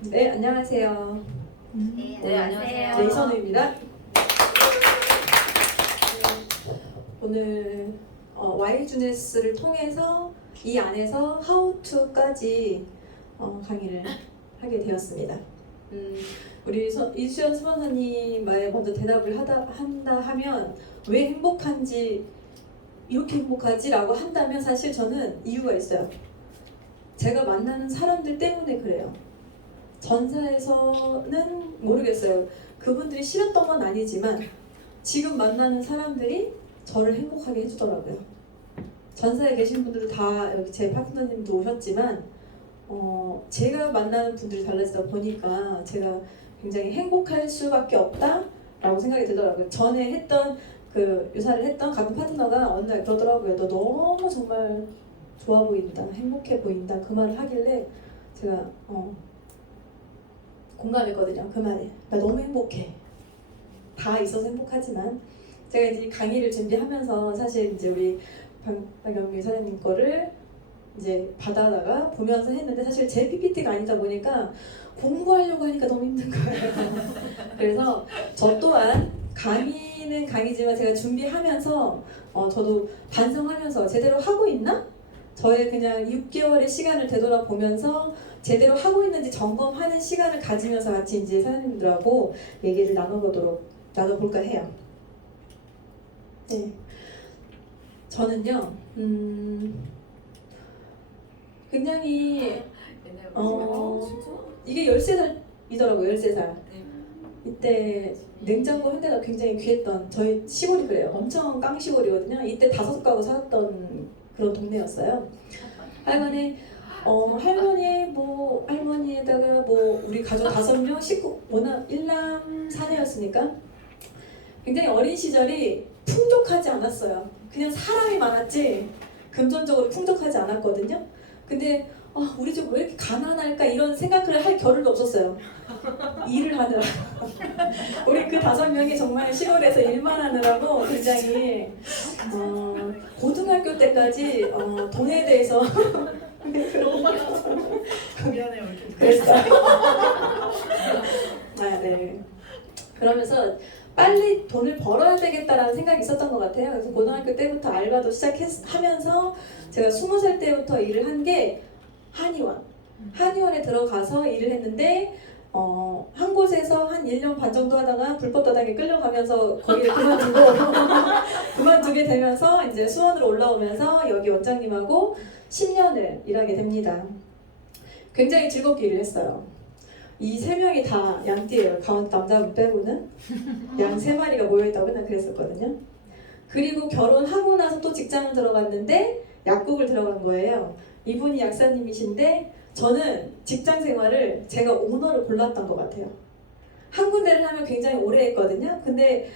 네, 안녕하세요. 네, 안녕하세요. 네, 이선우입니다. 오늘 Y주네스를 통해서 이 안에서 How to까지 강의를 하게 되었습니다. 우리 이수연 수방사님 말 먼저 대답을 한다 하면 왜 행복한지, 이렇게 행복하지? 라고 한다면 사실 저는 이유가 있어요. 제가 만나는 사람들 때문에 그래요. 전사에서는 모르겠어요. 그분들이 싫었던 건 아니지만 지금 만나는 사람들이 저를 행복하게 해주더라고요. 전사에 계신 분들도 다 여기 제 파트너님도 오셨지만 제가 만나는 분들이 달라지다 보니까 제가 굉장히 행복할 수밖에 없다라고 생각이 들더라고요. 전에 했던 그 유사를 했던 같은 파트너가 어느 날 그러더라고요. 너 너무 정말 좋아 보인다, 행복해 보인다, 그 말을 하길래 제가 공감했거든요. 그 말에 나 너무 행복해. 다 있어서 행복하지만 제가 이제 강의를 준비하면서 사실 이제 우리 박영미 사장님 거를 이제 받아다가 보면서 했는데 사실 제 PPT가 아니다 보니까 공부하려고 하니까 너무 힘든 거예요. 그래서 저 또한 강의는 강의지만 제가 준비하면서 저도 반성하면서 제대로 하고 있나? 저의 그냥 6개월의 시간을 되돌아보면서 제대로 하고 있는지 점검하는 시간을 가지면서 같이 이제 사장님들하고 얘기를 나눠볼까 해요. 네. 저는요, 굉장히, 이게 13살이더라고요, 13살. 이때 냉장고 한 대가 굉장히 귀했던, 저희 시골이 그래요. 엄청 깡시골이거든요. 이때 5가구 살았던 그런 동네였어요. 할머니에다가 우리 가족 5명, 식구, 워낙 일남 사내였으니까 굉장히 어린 시절이 풍족하지 않았어요. 그냥 사람이 많았지 금전적으로 풍족하지 않았거든요. 근데 우리 집 왜 이렇게 가난할까 이런 생각을 할 겨를도 없었어요. 일을 하느라. 우리 그 5명이 정말 시골에서 일만 하느라고 굉장히 고등학교 때까지 돈에 대해서 미안해요. 그랬어요. 네. 그러면서 빨리 돈을 벌어야 되겠다라는 생각이 있었던 것 같아요. 그래서 고등학교 때부터 알바도 시작하면서 제가 20살 때부터 일을 한 게 한의원에 들어가서 일을 했는데 한 곳에서 한 1년 반 정도 하다가 불법 다단계 끌려가면서 거기를 그만두게 되면서 이제 수원으로 올라오면서 여기 원장님하고 10년을 일하게 됩니다. 굉장히 즐겁게 일을 했어요. 이 3명이 다 양띠예요. 가운데 남자분 빼고는 양 3마리가 모여있다고 맨날 그랬었거든요. 그리고 결혼하고 나서 또 직장을 들어갔는데 약국을 들어간 거예요. 이분이 약사님이신데 저는 직장 생활을 제가 오너를 골랐던 것 같아요. 한 군데를 하면 굉장히 오래 했거든요. 근데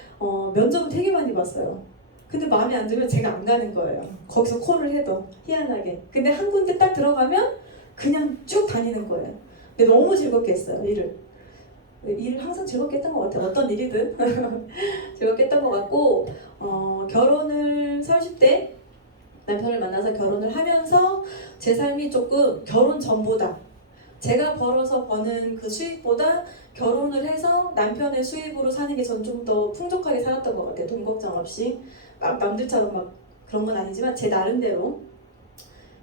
면접은 되게 많이 봤어요. 근데 마음에 안 들면 제가 안 가는 거예요. 거기서 콜을 해도 희한하게. 근데 한 군데 딱 들어가면 그냥 쭉 다니는 거예요. 근데 너무 즐겁게 했어요, 일을 항상 즐겁게 했던 것 같아요. 어떤 일이든 즐겁게 했던 것 같고 결혼을 30대 남편을 만나서 결혼을 하면서 제 삶이 조금 결혼 전보다 제가 벌어서 버는 그 수입보다 결혼을 해서 남편의 수입으로 사는 게 전 좀 더 풍족하게 살았던 것 같아요. 돈 걱정 없이 막 남들처럼 막 그런 건 아니지만 제 나름대로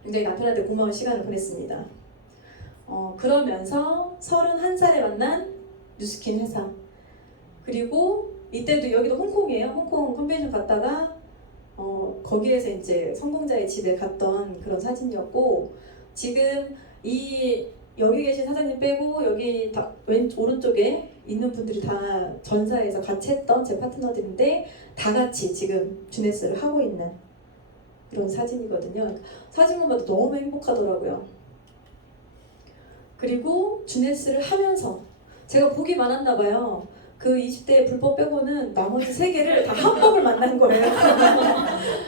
굉장히 남편한테 고마운 시간을 보냈습니다. 그러면서 31살에 만난 뉴스킨 회사, 그리고 이때도 여기도 홍콩이에요. 홍콩 컨벤션 갔다가 거기에서 이제 성공자의 집에 갔던 그런 사진이었고, 지금 여기 계신 사장님 빼고 여기 오른쪽에 있는 분들이 다 전사에서 같이 했던 제 파트너들인데 다 같이 지금 주네스를 하고 있는 이런 사진이거든요. 사진만 봐도 너무 행복하더라고요. 그리고 주네스를 하면서 제가 복이 많았나 봐요. 그 20대 불법 빼고는 나머지 3개를 다 합법을 만난 거예요.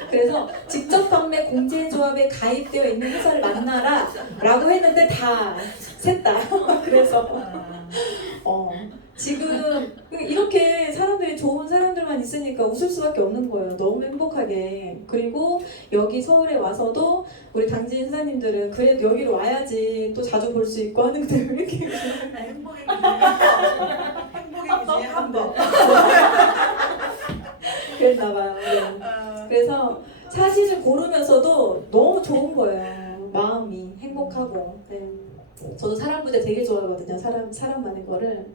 그래서 직접 판매 공제조합에 가입되어 있는 회사를 만나라 라고 했는데 셋 다. 그래서 지금 이렇게 사람들이 좋은 사람들만 가만히 있으니까 웃을 수밖에 없는 거예요. 너무 행복하게. 그리고 여기 서울에 와서도 우리 당진 선생님들은 그래도 여기로 와야지 또 자주 볼 수 있고 하는데 왜 이렇게 행복의 기준이 한 번. 그랬나 봐요. 네. 그래서 사진을 고르면서도 너무 좋은 거예요. 마음이 행복하고. 네. 저도 사람 부대 되게 좋아하거든요. 사람 많은 거를.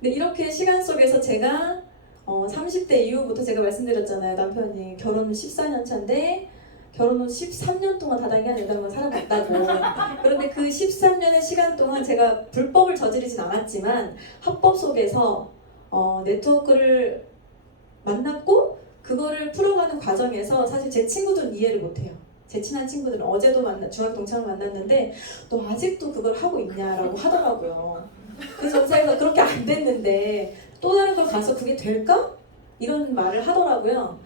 근데 이렇게 시간 속에서 제가 30대 이후부터 제가 말씀드렸잖아요. 남편이 결혼 14년 차인데 결혼 후 13년 동안 다단계 한 8번 살아갔다고. 그런데 그 13년의 시간 동안 제가 불법을 저지르진 않았지만 합법 속에서 네트워크를 만났고 그거를 풀어가는 과정에서 사실 제 친구들은 이해를 못해요. 제 친한 친구들은 어제도 중학 동창을 만났는데 너 아직도 그걸 하고 있냐라고 하더라고요. 그래서 제가 그렇게 안 됐는데 또 다른 걸 가서 그게 될까? 이런 말을 하더라고요.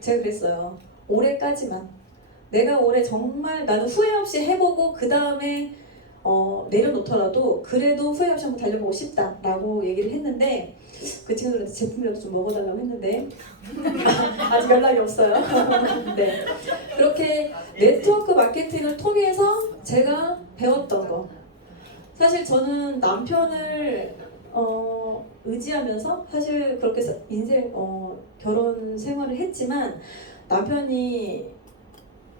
제가 그랬어요. 올해까지만. 내가 올해 정말 나는 후회 없이 해보고 그 다음에 내려놓더라도 그래도 후회 없이 한번 달려보고 싶다라고 얘기를 했는데 그 친구들한테 제품이라도 좀 먹어달라고 했는데 아직 연락이 없어요. 네. 그렇게 네트워크 마케팅을 통해서 제가 배웠던 거. 사실 저는 남편을 의지하면서 사실 그렇게 결혼 생활을 했지만 남편이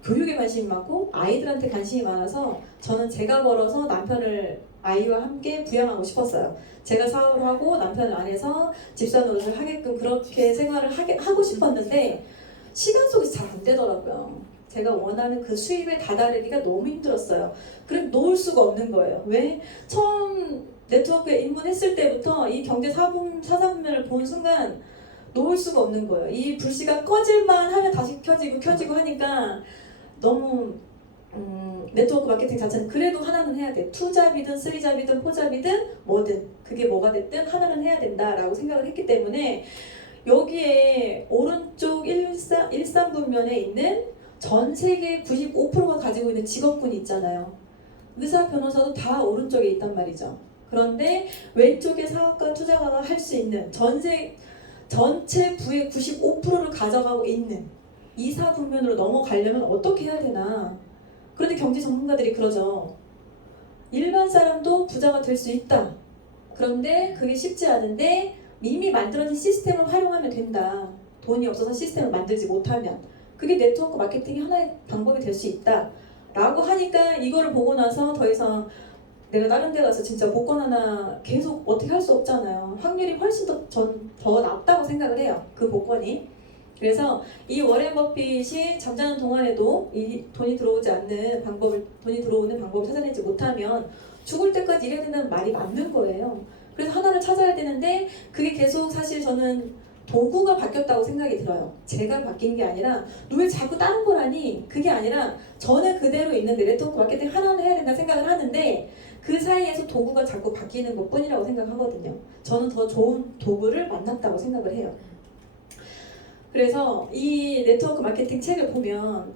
교육에 관심이 많고 아이들한테 관심이 많아서 저는 제가 벌어서 남편을 아이와 함께 부양하고 싶었어요. 제가 사업을 하고 남편을 안에서 집사 노릇을 하게끔 그렇게 생활을 하고 싶었는데 시간 속에서 잘 안 되더라고요. 제가 원하는 그 수입에 다다르기가 너무 힘들었어요. 그럼 놓을 수가 없는 거예요. 왜? 처음 네트워크에 입문했을 때부터 이 경제 사사분면을 본 순간 놓을 수가 없는 거예요. 이 불씨가 꺼질만 하면 다시 켜지고 하니까 너무 네트워크 마케팅 자체는 그래도 하나는 해야 돼. 2잡이든 3잡이든 4잡이든 뭐든 그게 뭐가 됐든 하나는 해야 된다라고 생각을 했기 때문에 여기에 오른쪽 13분면에 있는 전 세계 95%가 가지고 있는 직업군이 있잖아요. 의사, 변호사도 다 오른쪽에 있단 말이죠. 그런데 왼쪽에 사업가, 투자가가 할 수 있는 전체 부의 95%를 가져가고 있는 이 사분면으로 넘어가려면 어떻게 해야 되나. 그런데 경제 전문가들이 그러죠. 일반 사람도 부자가 될 수 있다. 그런데 그게 쉽지 않은데 이미 만들어진 시스템을 활용하면 된다. 돈이 없어서 시스템을 만들지 못하면. 그게 네트워크 마케팅의 하나의 방법이 될 수 있다. 라고 하니까 이거를 보고 나서 더 이상 내가 다른 데 가서 진짜 복권 하나 계속 어떻게 할 수 없잖아요. 확률이 훨씬 더 낮다고 생각을 해요. 그 복권이. 그래서 이 워렌 버핏이 잠자는 동안에도 이 돈이 들어오는 방법을 찾아내지 못하면 죽을 때까지 일해야 된다는 말이 맞는 거예요. 그래서 하나를 찾아야 되는데 그게 계속 사실 저는 도구가 바뀌었다고 생각이 들어요. 제가 바뀐 게 아니라 너 왜 자꾸 다른 걸 하니? 그게 아니라 저는 그대로 있는데 네트워크 마케팅 하나는 해야 된다 생각을 하는데 그 사이에서 도구가 자꾸 바뀌는 것 뿐이라고 생각하거든요. 저는 더 좋은 도구를 만났다고 생각을 해요. 그래서 이 네트워크 마케팅 책을 보면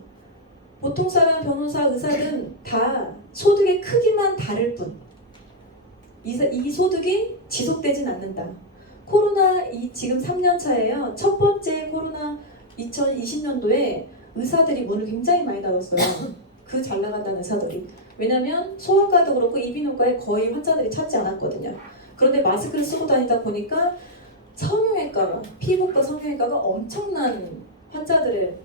보통 사람, 변호사, 의사는 다 소득의 크기만 다를 뿐 이 소득이 지속되진 않는다. 코로나 지금 3년 차예요. 첫 번째 코로나 2020년도에 의사들이 문을 굉장히 많이 닫았어요. 그 잘 나간다는 의사들이. 왜냐면 소아과도 그렇고 이비인후과에 거의 환자들이 찾지 않았거든요. 그런데 마스크를 쓰고 다니다 보니까 성형외과가, 피부과 성형외과가 엄청난 환자들을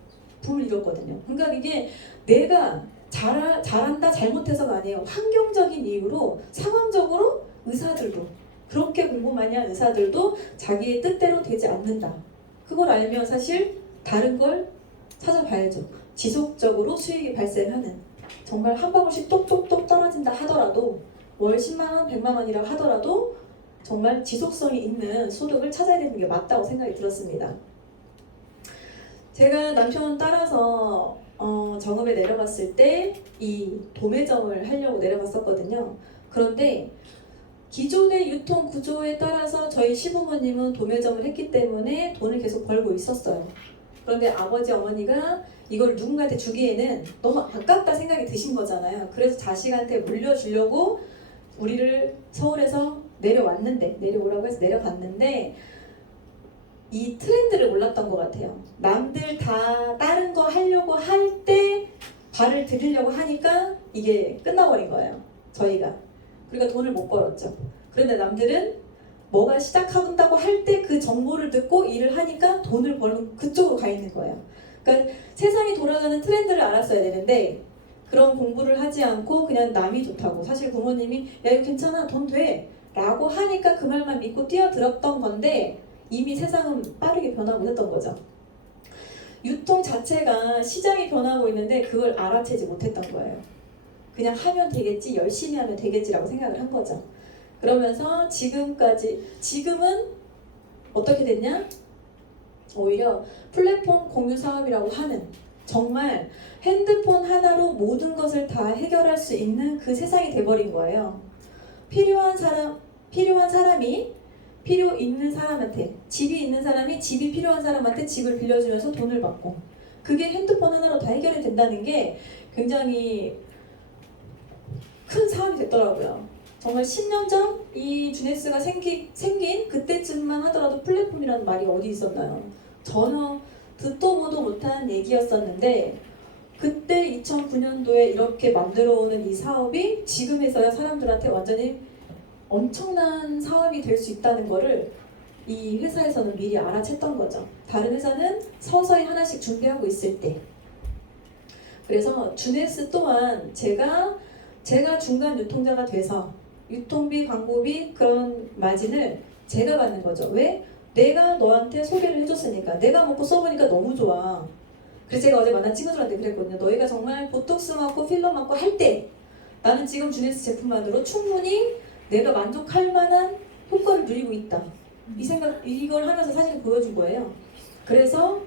불이뤘거든요. 그러니까 이게 내가 잘한다 잘못해서가 아니에요. 환경적인 이유로 상황적으로 의사들도 그렇게 공부 많이 한 의사들도 자기의 뜻대로 되지 않는다. 그걸 알면 사실 다른 걸 찾아봐야죠. 지속적으로 수익이 발생하는 정말 한 방울씩 똑똑똑 떨어진다 하더라도 월 10만원, 100만원이라고 하더라도 정말 지속성이 있는 소득을 찾아야 되는 게 맞다고 생각이 들었습니다. 제가 남편 따라서 정읍에 내려갔을 때 이 도매점을 하려고 내려갔었거든요. 그런데 기존의 유통 구조에 따라서 저희 시부모님은 도매점을 했기 때문에 돈을 계속 벌고 있었어요. 그런데 아버지, 어머니가 이걸 누군가한테 주기에는 너무 아깝다 생각이 드신 거잖아요. 그래서 자식한테 물려주려고 우리를 서울에서 내려오라고 해서 내려갔는데 이 트렌드를 몰랐던 것 같아요. 남들 다 다른 거 하려고 할 때 발을 들이려고 하니까 이게 끝나버린 거예요. 저희가. 그러니까 돈을 못 벌었죠. 그런데 남들은 뭐가 시작한다고 할 때 그 정보를 듣고 일을 하니까 돈을 버는 그쪽으로 가 있는 거예요. 그러니까 세상이 돌아가는 트렌드를 알았어야 되는데 그런 공부를 하지 않고 그냥 남이 좋다고, 사실 부모님이 야 이거 괜찮아 돈 돼 라고 하니까 그 말만 믿고 뛰어들었던 건데 이미 세상은 빠르게 변하고 있었던 거죠. 유통 자체가 시장이 변하고 있는데 그걸 알아채지 못했던 거예요. 그냥 하면 되겠지, 열심히 하면 되겠지라고 생각을 한 거죠. 그러면서 지금은 어떻게 됐냐? 오히려 플랫폼 공유 사업이라고 하는, 정말 핸드폰 하나로 모든 것을 다 해결할 수 있는 그 세상이 돼버린 거예요. 필요한 사람이 필요 있는 사람한테, 집이 있는 사람이 집이 필요한 사람한테 집을 빌려주면서 돈을 받고, 그게 핸드폰 하나로 다 해결이 된다는 게 굉장히 큰 사업이 됐더라고요. 정말 10년 전 이 주네스가 생긴 그때쯤만 하더라도 플랫폼이라는 말이 어디 있었나요? 전혀 듣도 보도 못한 얘기였었는데 그때 2009년도에 이렇게 만들어오는 이 사업이 지금에서야 사람들한테 완전히 엄청난 사업이 될 수 있다는 거를 이 회사에서는 미리 알아챘던 거죠. 다른 회사는 서서히 하나씩 준비하고 있을 때. 그래서 주네스 또한 제가 중간 유통자가 돼서 유통비, 광고비 그런 마진을 제가 받는 거죠. 왜? 내가 너한테 소개를 해줬으니까. 내가 먹고 써보니까 너무 좋아. 그래서 제가 어제 만난 친구들한테 그랬거든요. 너희가 정말 보톡스 맞고 필러 맞고 할 때 나는 지금 주네스 제품만으로 충분히 내가 만족할 만한 효과를 누리고 있다. 이걸 하면서 사실 보여준 거예요. 그래서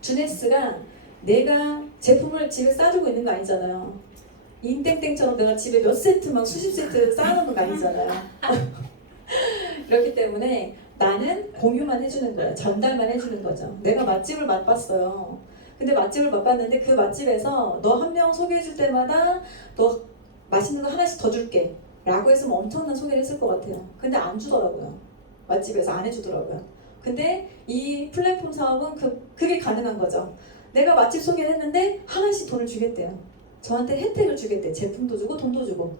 주네스가 내가 제품을 집에 싸두고 있는 거 아니잖아요. 인땡땡처럼 내가 집에 몇 세트 막 수십 세트 쌓아놓는 거 아니잖아요. 그렇기 때문에 나는 공유만 해주는 거야. 전달만 해주는 거죠. 내가 맛집을 맛봤어요. 근데 맛집을 맛봤는데 그 맛집에서 너 한 명 소개해줄 때마다 너 맛있는 거 하나씩 더 줄게 라고 했으면 엄청난 소개를 했을 것 같아요. 근데 안 주더라고요. 맛집에서 안 해주더라고요. 근데 이 플랫폼 사업은 그게 가능한 거죠. 내가 맛집 소개를 했는데 하나씩 돈을 주겠대요. 저한테 혜택을 주겠대. 제품도 주고 돈도 주고.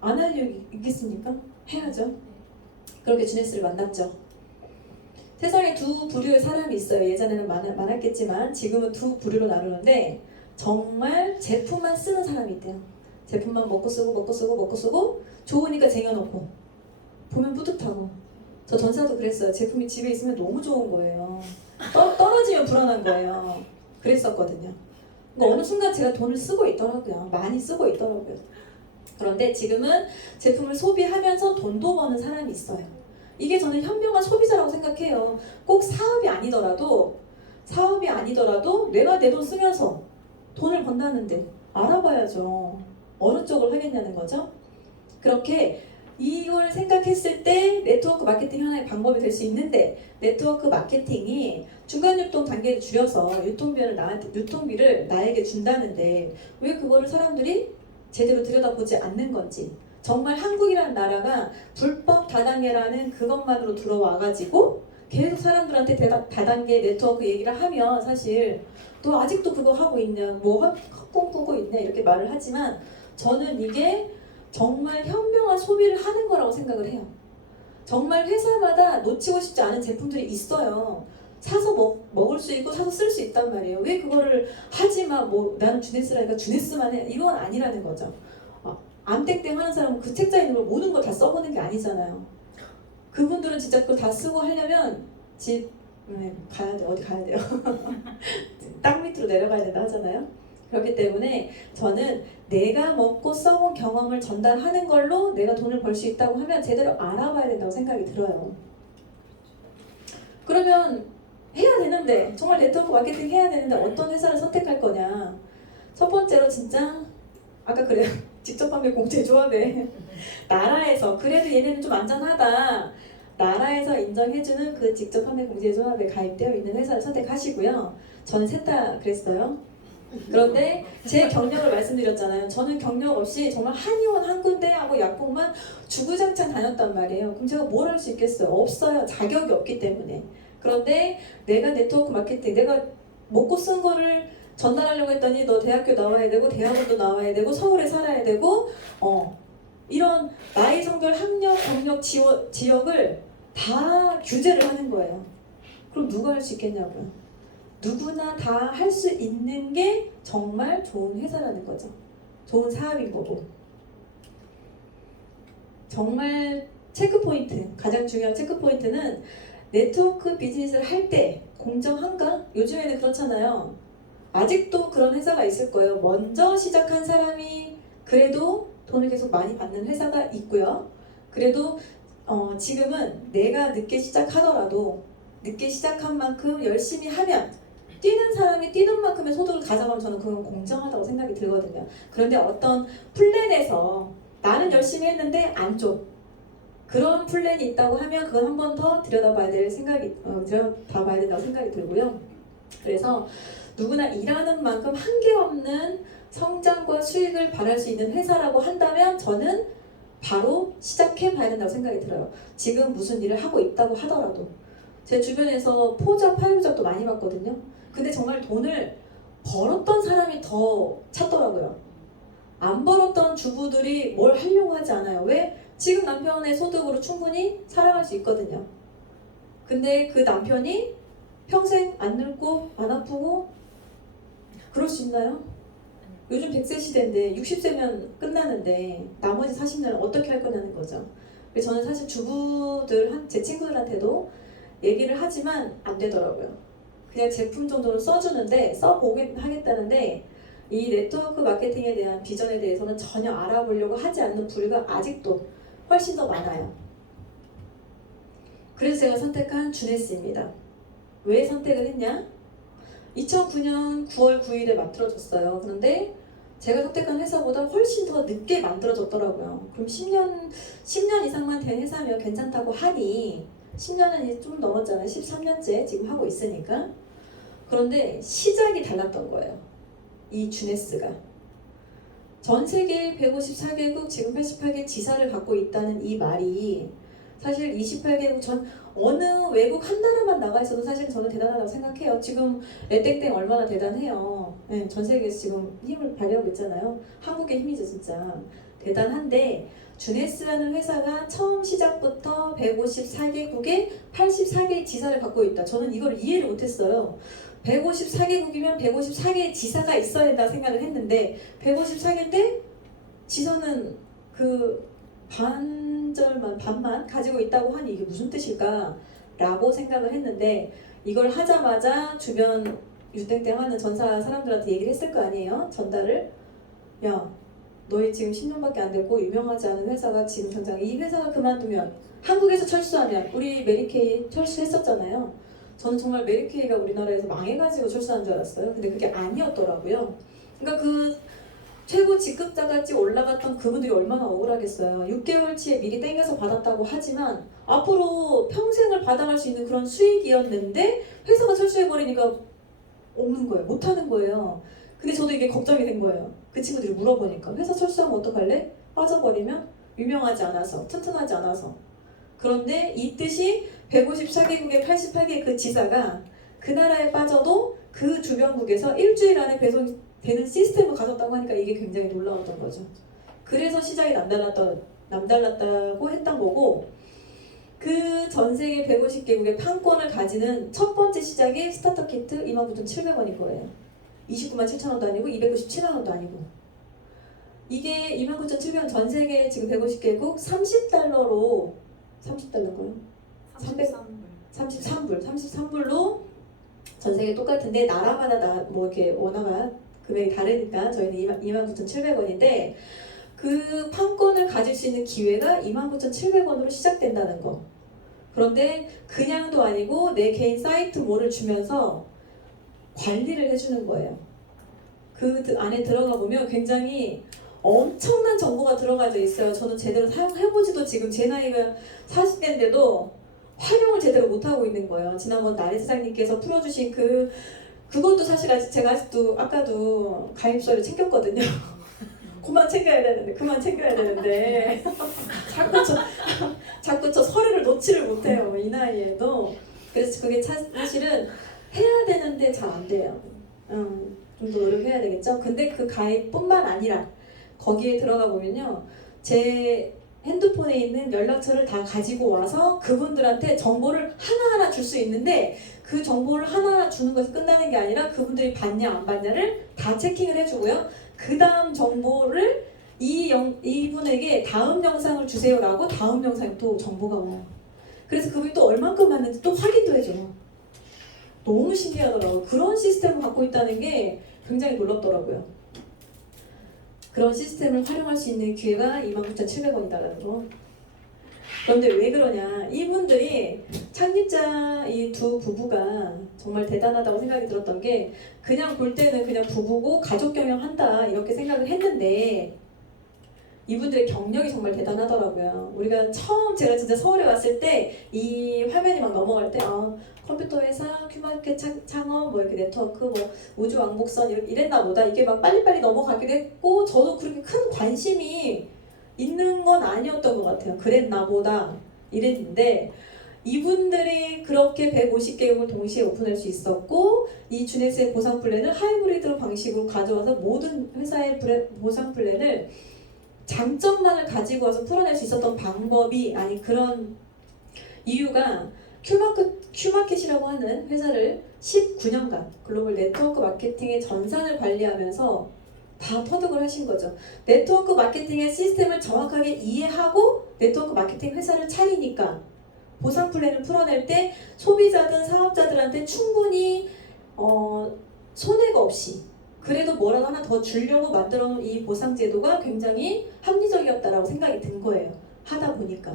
안 할 일 있겠습니까? 해야죠. 그렇게 주네스를 만났죠. 세상에 두 부류의 사람이 있어요. 예전에는 많았겠지만 지금은 두 부류로 나누는데 정말 제품만 쓰는 사람이 있대요. 제품만 먹고 쓰고 좋으니까 쟁여놓고 보면 뿌듯하고. 저 전사도 그랬어요. 제품이 집에 있으면 너무 좋은 거예요. 떨어지면 불안한 거예요. 그랬었거든요. 그러니까 어느 순간 제가 돈을 쓰고 있더라고요. 많이 쓰고 있더라고요. 그런데 지금은 제품을 소비하면서 돈도 버는 사람이 있어요. 이게 저는 현명한 소비자라고 생각해요. 꼭 사업이 아니더라도 내가 내 돈 쓰면서 돈을 번다는데 알아봐야죠. 어느 쪽을 하겠냐는 거죠. 그렇게 이걸 생각했을 때 네트워크 마케팅 하나의 방법이 될 수 있는데 네트워크 마케팅이 중간 유통 단계를 줄여서 유통비를 나에게 준다는데 왜 그거를 사람들이 제대로 들여다보지 않는 건지. 정말 한국이라는 나라가 불법 다단계라는 그것만으로 들어와가지고 계속 사람들한테 다단계 네트워크 얘기를 하면 사실 너 아직도 그거 하고 있냐, 뭐 꿈꾸고 있냐 이렇게 말을 하지만 저는 이게 정말 현명한 소비를 하는 거라고 생각을 해요. 정말 회사마다 놓치고 싶지 않은 제품들이 있어요. 사서 먹을 수 있고 사서 쓸 수 있단 말이에요. 왜 그거를 하지마, 뭐 나는 주네스라니까 주네스만 해, 이건 아니라는 거죠. 암땡땡 하는 사람은 그 책자에 있는 걸 모든 걸 다 써보는 게 아니잖아요. 그분들은 진짜 그걸 다 쓰고 하려면 가야 돼. 어디 가야 돼요. 땅 밑으로 내려가야 된다 하잖아요. 그렇기 때문에 저는 내가 먹고 써본 경험을 전달하는 걸로 내가 돈을 벌 수 있다고 하면 제대로 알아봐야 된다고 생각이 들어요. 그러면 해야 되는데, 정말 네트워크 마케팅 해야 되는데 어떤 회사를 선택할 거냐. 첫 번째로 진짜 아까 그래요. 직접 판매 공제조합에 나라에서 그래도 얘네는 좀 안전하다, 나라에서 인정해주는 그 직접 판매 공제조합에 가입되어 있는 회사를 선택하시고요. 저는 셋 다 그랬어요. 그런데 제 경력을 말씀드렸잖아요. 저는 경력 없이 정말 한의원 한 군데하고 약국만 주구장창 다녔단 말이에요. 그럼 제가 뭘 할 수 있겠어요? 없어요. 자격이 없기 때문에. 그런데 내가 네트워크 마케팅, 내가 먹고 쓴 거를 전달하려고 했더니 너 대학교 나와야 되고 대학원도 나와야 되고 서울에 살아야 되고 이런 나이, 성별, 학력, 경력, 지역을 다 규제를 하는 거예요. 그럼 누가 할 수 있겠냐고요. 누구나 다 할 수 있는 게 정말 좋은 회사라는 거죠. 좋은 사업인 거고. 정말 체크포인트, 가장 중요한 체크포인트는 네트워크 비즈니스를 할 때 공정한가? 요즘에는 그렇잖아요. 아직도 그런 회사가 있을 거예요. 먼저 시작한 사람이 그래도 돈을 계속 많이 받는 회사가 있고요. 그래도 지금은 내가 늦게 시작하더라도 늦게 시작한 만큼 열심히 하면 뛰는 사람이 뛰는 만큼의 소득을 가져가면 저는 그건 공정하다고 생각이 들거든요. 그런데 어떤 플랜에서 나는 열심히 했는데 안 줘. 그런 플랜이 있다고 하면 그건 한 번 더 들여다봐야 된다고 생각이 들고요. 그래서 누구나 일하는 만큼 한계 없는 성장과 수익을 바랄 수 있는 회사라고 한다면 저는 바로 시작해 봐야 된다고 생각이 들어요. 지금 무슨 일을 하고 있다고 하더라도 제 주변에서 포잡, 파유잡도 많이 봤거든요. 근데 정말 돈을 벌었던 사람이 더 찾더라고요. 안 벌었던 주부들이 뭘 하려고 하지 않아요. 왜? 지금 남편의 소득으로 충분히 살아갈 수 있거든요. 근데 그 남편이 평생 안 늙고 안 아프고 그럴 수 있나요? 요즘 100세 시대인데 60세면 끝나는데 나머지 40년을 어떻게 할 거냐는 거죠. 그래서 저는 사실 제 친구들한테도 얘기를 하지만 안 되더라고요. 그냥 제품 정도는 써주는데 써보긴 하겠다는데 이 네트워크 마케팅에 대한 비전에 대해서는 전혀 알아보려고 하지 않는 부류가 아직도 훨씬 더 많아요. 그래서 제가 선택한 주네스입니다. 왜 선택을 했냐? 2009년 9월 9일에 만들어졌어요. 그런데 제가 선택한 회사보다 훨씬 더 늦게 만들어졌더라고요. 그럼 10년 이상만 된 회사면 괜찮다고 하니 10년은 이제 좀 넘었잖아요. 13년째 지금 하고 있으니까. 그런데 시작이 달랐던 거예요. 이 주네스가. 전 세계 154개국 지금 88개 지사를 갖고 있다는 이 말이 사실 28개국 전 어느 외국 한 나라만 나가 있어도 사실 저는 대단하다고 생각해요. 지금 레땡땡 얼마나 대단해요. 네, 전 세계에서 지금 힘을 발휘하고 있잖아요. 한국의 힘이죠 진짜. 대단한데 주네스라는 회사가 처음 시작부터 154개국에 84개의 지사를 갖고 있다. 저는 이걸 이해를 못했어요. 154개국이면 154개의 지사가 있어야 된다 생각을 했는데 154개인데 지사는 그 반만 가지고 있다고 하니 이게 무슨 뜻일까? 라고 생각을 했는데 이걸 하자마자 주변 유땡땡 하는 전사 사람들한테 얘기를 했을 거 아니에요? 전달을. 야, 너희 지금 10년밖에 안 됐고 유명하지 않은 회사가 지금 당장 이 회사가 그만두면 한국에서 철수하면 우리 메리케이 철수했었잖아요. 저는 정말 메리케이가 우리나라에서 망해가지고 철수한 줄 알았어요. 근데 그게 아니었더라고요. 그러니까 그 최고 직급자까지 올라갔던 그분들이 얼마나 억울하겠어요. 6개월치에 미리 땡겨서 받았다고 하지만 앞으로 평생을 받아갈 수 있는 그런 수익이었는데 회사가 철수해버리니까 없는 거예요. 못하는 거예요. 근데 저도 이게 걱정이 된 거예요. 그 친구들이 물어보니까 회사 철수하면 어떡할래? 빠져버리면 유명하지 않아서 튼튼하지 않아서. 그런데 이 뜻이 154개국의 88개 그 지사가 그 나라에 빠져도 그 주변국에서 일주일 안에 배송되는 시스템을 가졌다고 하니까 이게 굉장히 놀라웠던 거죠. 그래서 시장이 남달랐다고 했던 거고 그 전 세계 150개국의 판권을 가지는 첫 번째 시작이 스타터 키트 29,700원인 거예요. 29만 7천 원도 아니고 297만 원도 아니고 이게 29,700원 전 세계 지금 150개국 30달러로 30달러고요. 33불로 전 세계 똑같은데 나라마다 뭐 이렇게 원화가 금액이 다르니까 저희는 29,700원인데 그 판권을 가질 수 있는 기회가 29,700원으로 시작된다는 거. 그런데 그냥도 아니고 내 개인 사이트 뭐를 주면서 관리를 해주는 거예요. 그 안에 들어가 보면 굉장히 엄청난 정보가 들어가져 있어요. 저는 제대로 사용해보지도 지금 제 나이가 40대인데도 활용을 제대로 못하고 있는 거예요. 지난번 나래 사장님께서 풀어주신 그 그것도 사실 제가 아직도 아까도 가입서를 챙겼거든요. 그만 챙겨야 되는데 자꾸 저 서류를 놓지를 못해요. 이 나이에도. 그래서 그게 사실은 해야 되는데 잘 안 돼요. 좀 더 노력해야 되겠죠. 근데 그 가입뿐만 아니라 거기에 들어가 보면요, 제 핸드폰에 있는 연락처를 다 가지고 와서 그분들한테 정보를 하나하나 줄 수 있는데, 그 정보를 하나하나 주는 것이 끝나는 게 아니라 그분들이 받냐 안 받냐를 다 체킹을 해주고요. 그 다음 정보를 이분에게 다음 영상을 주세요라고 다음 영상에 또 정보가 와요. 그래서 그분이 또 얼만큼 받는지 또 확인도 해줘요. 너무 신기하더라고요. 그런 시스템을 갖고 있다는 게 굉장히 놀랍더라고요. 그런 시스템을 활용할 수 있는 기회가 29,700원이다라는 거. 그런데 왜 그러냐? 이분들이 창립자 이 두 부부가 정말 대단하다고 생각이 들었던 게, 그냥 볼 때는 그냥 부부고 가족 경영한다 이렇게 생각을 했는데 이분들의 경력이 정말 대단하더라고요. 우리가 제가 진짜 서울에 왔을 때 이 화면이 막 넘어갈 때 컴퓨터 회사, 큐마켓 창업, 뭐 이렇게 네트워크, 뭐 우주 왕복선 이랬나 보다. 이게 막 빨리빨리 넘어가기도 했고, 저도 그렇게 큰 관심이 있는 건 아니었던 것 같아요. 그랬나 보다 이랬는데, 이분들이 그렇게 150개국을 동시에 오픈할 수 있었고, 이 주네스의 보상 플랜을 하이브리드 방식으로 가져와서 모든 회사의 보상 플랜을 장점만을 가지고 와서 풀어낼 수 있었던 방법이, 아니 그런 이유가, 큐마켓이라고 하는 회사를 19년간 글로벌 네트워크 마케팅의 전산을 관리하면서 다 터득을 하신 거죠. 네트워크 마케팅의 시스템을 정확하게 이해하고 네트워크 마케팅 회사를 차리니까 보상 플랜을 풀어낼 때 소비자든 사업자들한테 충분히 손해가 없이, 그래도 뭐라도 하나 더 주려고 만들어 놓은 이 보상 제도가 굉장히 합리적이었다라고 생각이 든 거예요. 하다 보니까.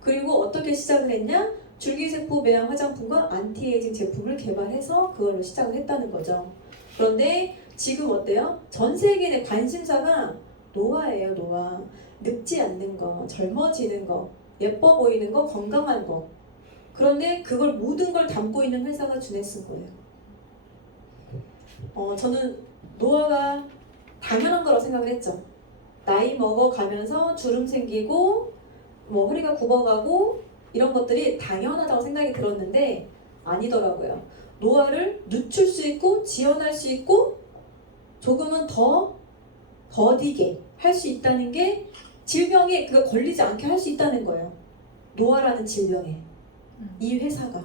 그리고 어떻게 시작을 했냐? 줄기세포 매양 화장품과 안티에이징 제품을 개발해서 그걸로 시작을 했다는 거죠. 그런데 지금 어때요? 전 세계의 관심사가 노화예요. 노화. 늙지 않는 거, 젊어지는 거, 예뻐 보이는 거, 건강한 거. 그런데 그걸 모든 걸 담고 있는 회사가 주네스인 거예요. 저는 노화가 당연한 거라고 생각을 했죠. 나이 먹어가면서 주름 생기고 뭐 허리가 굽어가고 이런 것들이 당연하다고 생각이 들었는데 아니더라고요. 노화를 늦출 수 있고 지연할 수 있고 조금은 더 더디게 할 수 있다는 게, 질병에 그거 걸리지 않게 할 수 있다는 거예요. 노화라는 질병에 이 회사가.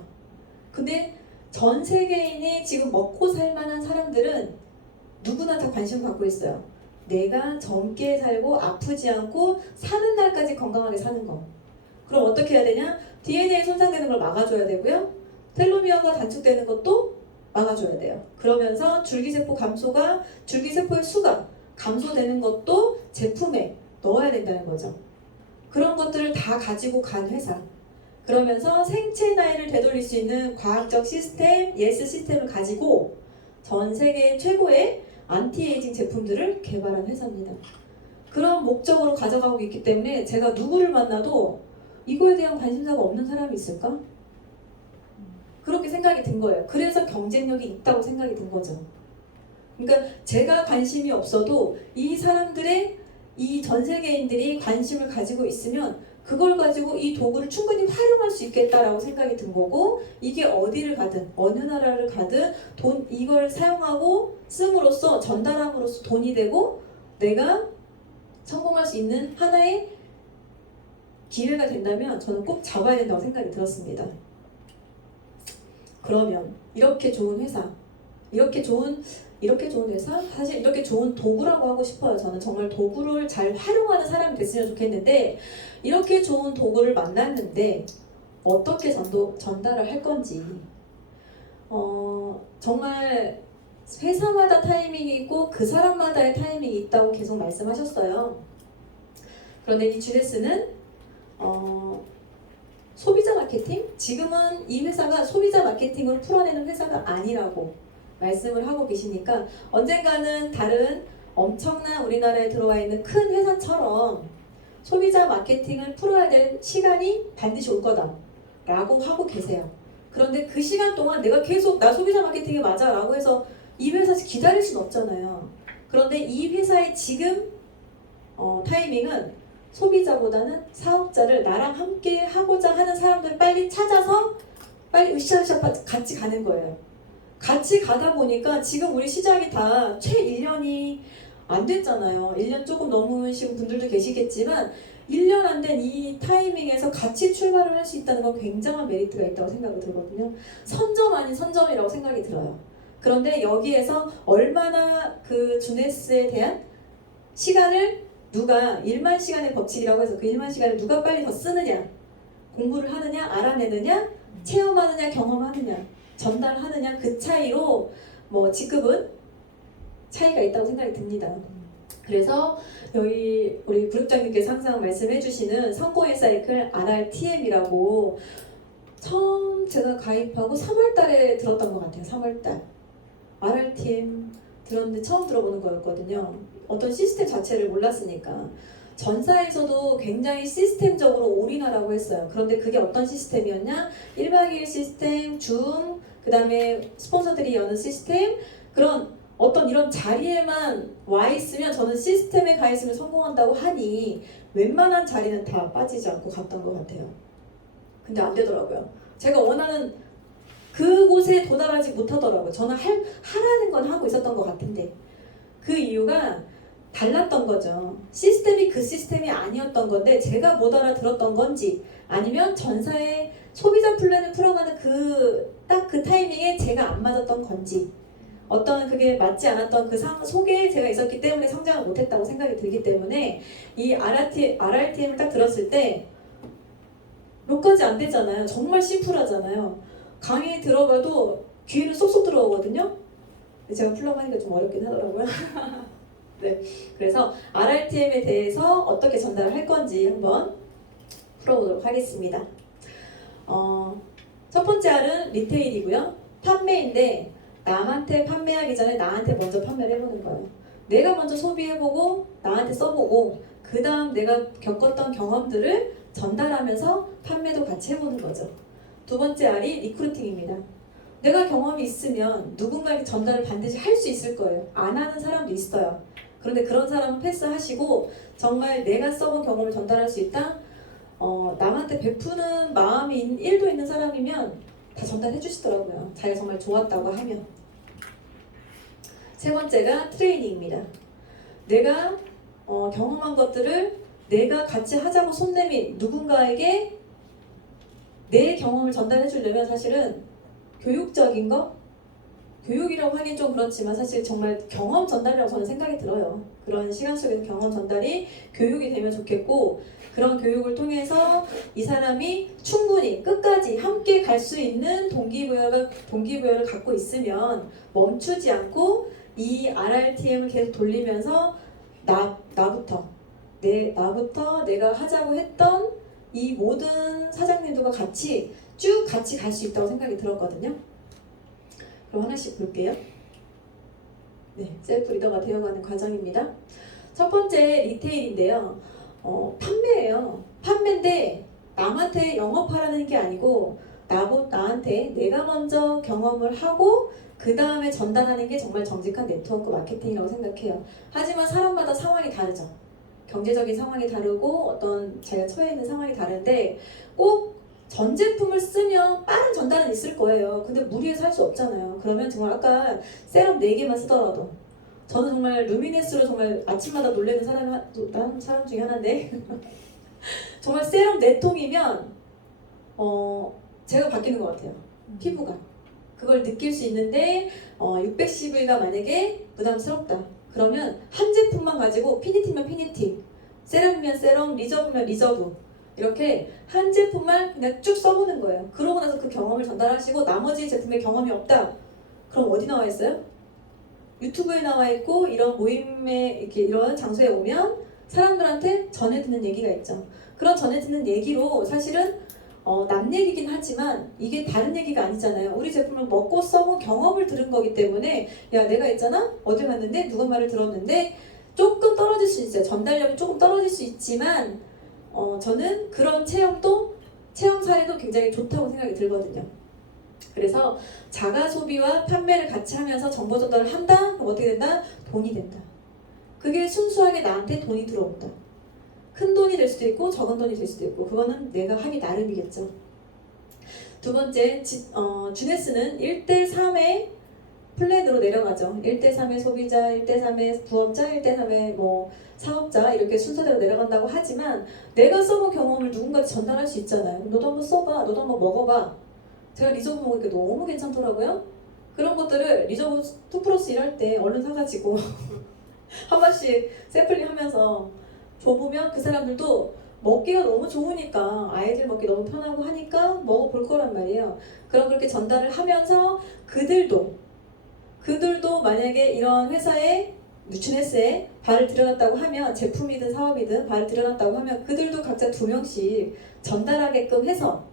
근데 전 세계인이 지금 먹고 살 만한 사람들은 누구나 다 관심을 갖고 있어요. 내가 젊게 살고 아프지 않고 사는 날까지 건강하게 사는 거. 그럼 어떻게 해야 되냐? DNA 손상되는 걸 막아줘야 되고요. 텔로미어가 단축되는 것도 막아줘야 돼요. 그러면서 줄기세포의 수가 감소되는 것도 제품에 넣어야 된다는 거죠. 그런 것들을 다 가지고 간 회사. 그러면서 생체 나이를 되돌릴 수 있는 과학적 시스템, 예스 시스템을 가지고 전 세계 최고의 안티에이징 제품들을 개발한 회사입니다. 그런 목적으로 가져가고 있기 때문에 제가 누구를 만나도 이거에 대한 관심사가 없는 사람이 있을까? 그렇게 생각이 든 거예요. 그래서 경쟁력이 있다고 생각이 든 거죠. 그러니까 제가 관심이 없어도 이 사람들의, 이 전 세계인들이 관심을 가지고 있으면 그걸 가지고 이 도구를 충분히 활용할 수 있겠다라고 생각이 든 거고, 이게 어디를 가든 어느 나라를 가든 이걸 사용하고 씀으로써, 전달함으로써 돈이 되고 내가 성공할 수 있는 하나의 기회가 된다면 저는 꼭 잡아야 된다고 생각이 들었습니다. 그러면 이렇게 좋은 회사, 이렇게 좋은 회사? 사실 이렇게 좋은 도구라고 하고 싶어요. 저는 정말 도구를 잘 활용하는 사람이 됐으면 좋겠는데, 이렇게 좋은 도구를 만났는데 어떻게 전달을 할 건지. 정말 회사마다 타이밍이 있고 그 사람마다의 타이밍이 있다고 계속 말씀하셨어요. 그런데 이 주네스는 소비자 마케팅? 지금은 이 회사가 소비자 마케팅을 풀어내는 회사가 아니라고 말씀을 하고 계시니까, 언젠가는 다른 엄청난 우리나라에 들어와 있는 큰 회사처럼 소비자 마케팅을 풀어야 될 시간이 반드시 올 거다 라고 하고 계세요. 그런데 그 시간 동안 내가 계속 나 소비자 마케팅이 맞아 라고 해서 이 회사에서 기다릴 수는 없잖아요. 그런데 이 회사의 지금 타이밍은 소비자보다는 사업자를 나랑 함께 하고자 하는 사람들 빨리 찾아서 빨리 으쌰으쌰 같이 가는 거예요. 같이 가다 보니까 지금 우리 시작이 다 최 1년이 안 됐잖아요. 1년 조금 넘으신 분들도 계시겠지만 1년 안 된 이 타이밍에서 같이 출발을 할 수 있다는 건 굉장한 메리트가 있다고 생각이 들거든요. 선점 아닌 선점이라고 생각이 들어요. 그런데 여기에서 얼마나 그 주네스에 대한 시간을 누가 1만 시간의 법칙이라고 해서 그 1만 시간을 누가 빨리 더 쓰느냐, 공부를 하느냐, 알아내느냐, 체험하느냐, 경험하느냐, 전달하느냐, 그 차이로 뭐 직급은 차이가 있다고 생각이 듭니다. 그래서 여기 우리 그룹장님께서 항상 말씀해 주시는 성공의 사이클 RRTM이라고 처음 제가 가입하고 3월 달에 들었던 것 같아요. 3월 달. RRTM 들었는데 처음 들어보는 거였거든요. 어떤 시스템 자체를 몰랐으니까. 전사에서도 굉장히 시스템적으로 올인하라고 했어요. 그런데 그게 어떤 시스템이었냐? 1박 2일 시스템, 줌, 그 다음에 스폰서들이 여는 시스템, 그런 어떤 이런 자리에만 와 있으면 저는 시스템에 가 있으면 성공한다고 하니 웬만한 자리는 다 빠지지 않고 갔던 것 같아요. 근데 안 되더라고요. 제가 원하는 그곳에 도달하지 못하더라고요. 저는 하라는 건 하고 있었던 것 같은데 그 이유가 달랐던 거죠. 시스템이 그 시스템이 아니었던 건데 제가 못 알아들었던 건지 아니면 전사의 소비자 플랜을 풀어가는 딱 그 타이밍에 제가 안 맞았던 건지 어떤 그게 맞지 않았던 그 속에 제가 있었기 때문에 성장을 못했다고 생각이 들기 때문에 이 RRTM을 딱 들었을 때 몇 가지 안 되잖아요. 정말 심플하잖아요. 강의 들어가도 귀에는 쏙쏙 들어오거든요. 제가 풀려고 하니까 좀 어렵긴 하더라고요. 네, 그래서 RRTM에 대해서 어떻게 전달을 할 건지 한번 풀어보도록 하겠습니다. 첫 번째 R은 리테일이고요. 판매인데 남한테 판매하기 전에 나한테 먼저 판매를 해보는 거예요. 내가 먼저 소비해보고 나한테 써보고 그 다음 내가 겪었던 경험들을 전달하면서 판매도 같이 해보는 거죠. 두 번째 R이 리크루팅입니다. 내가 경험이 있으면 누군가에게 전달을 반드시 할 수 있을 거예요. 안 하는 사람도 있어요. 그런데 그런 사람은 패스하시고 정말 내가 써본 경험을 전달할 수 있다? 남한테 베푸는 마음이 1도 있는 사람이면 다 전달해 주시더라고요. 자기가 정말 좋았다고 하면. 세 번째가 트레이닝입니다. 내가 경험한 것들을 내가 같이 하자고 손 내민 누군가에게 내 경험을 전달해 주려면 사실은 교육적인 거? 교육이라고 하긴 좀 그렇지만 사실 정말 경험 전달이라고 저는 생각이 들어요. 그런 시간 속에서 경험 전달이 교육이 되면 좋겠고 그런 교육을 통해서 이 사람이 충분히 끝까지 함께 갈 수 있는 동기부여를 갖고 있으면 멈추지 않고 이 RRTM을 계속 돌리면서 나부터 내가 하자고 했던 이 모든 사장님들과 같이 쭉 같이 갈 수 있다고 생각이 들었거든요. 그럼 하나씩 볼게요. 네, 셀프 리더가 되어가는 과정입니다. 첫 번째 리테일인데요. 판매예요. 판매인데 남한테 영업하라는 게 아니고 나한테 내가 먼저 경험을 하고 그 다음에 전달하는 게 정말 정직한 네트워크 마케팅이라고 생각해요. 하지만 사람마다 상황이 다르죠. 경제적인 상황이 다르고 어떤 제가 처해 있는 상황이 다른데 꼭 전 제품을 쓰면 빠른 전달은 있을 거예요. 근데 무리해서 할 수 없잖아요. 그러면 정말 아까 세럼 4개만 쓰더라도 저는 정말 루미네스로 정말 아침마다 놀래는 사람 중에 하나인데 정말 세럼 4통이면 제가 바뀌는 것 같아요. 피부가. 그걸 느낄 수 있는데 610V가 만약에 부담스럽다. 그러면 한 제품만 가지고 피니티면 피니티, 세럼이면 세럼, 리저브면 리저브 이렇게 한 제품만 그냥 쭉 써보는 거예요. 그러고 나서 그 경험을 전달하시고 나머지 제품에 경험이 없다. 그럼 어디 나와 있어요? 유튜브에 나와 있고 이런 모임에 이렇게 이런 장소에 오면 사람들한테 전해 듣는 얘기가 있죠. 그런 전해 듣는 얘기로 사실은 남 얘기긴 하지만 이게 다른 얘기가 아니잖아요. 우리 제품을 먹고 써본 경험을 들은 거기 때문에 야 내가 있잖아 어디 갔는데 누가 말을 들었는데 조금 떨어질 수 있어요. 전달력이 조금 떨어질 수 있지만 저는 그런 체험 사례도 굉장히 좋다고 생각이 들거든요. 그래서 자가 소비와 판매를 같이 하면서 정보 전달을 한다? 그럼 어떻게 된다? 돈이 된다. 그게 순수하게 나한테 돈이 들어온다. 큰 돈이 될 수도 있고 적은 돈이 될 수도 있고 그거는 내가 하기 나름이겠죠. 두 번째, 주네스는 1대3의 플랜으로 내려가죠. 1대3의 소비자, 1대3의 부업자, 1대3의 뭐 사업자 이렇게 순서대로 내려간다고 하지만 내가 써본 경험을 누군가한테 전달할 수 있잖아요. 너도 한번 써봐. 너도 한번 먹어봐. 제가 리저브 먹으니까 너무 괜찮더라고요. 그런 것들을 리저브 2플러스 1 할 때 얼른 사가지고 한 번씩 샘플링 하면서 줘보면 그 사람들도 먹기가 너무 좋으니까 아이들 먹기 너무 편하고 하니까 먹어볼 거란 말이에요. 그럼 그렇게 전달을 하면서 그들도 만약에 이런 회사에 주네스에 발을 들여놨다고 하면 제품이든 사업이든 발을 들여놨다고 하면 그들도 각자 2명씩 전달하게끔 해서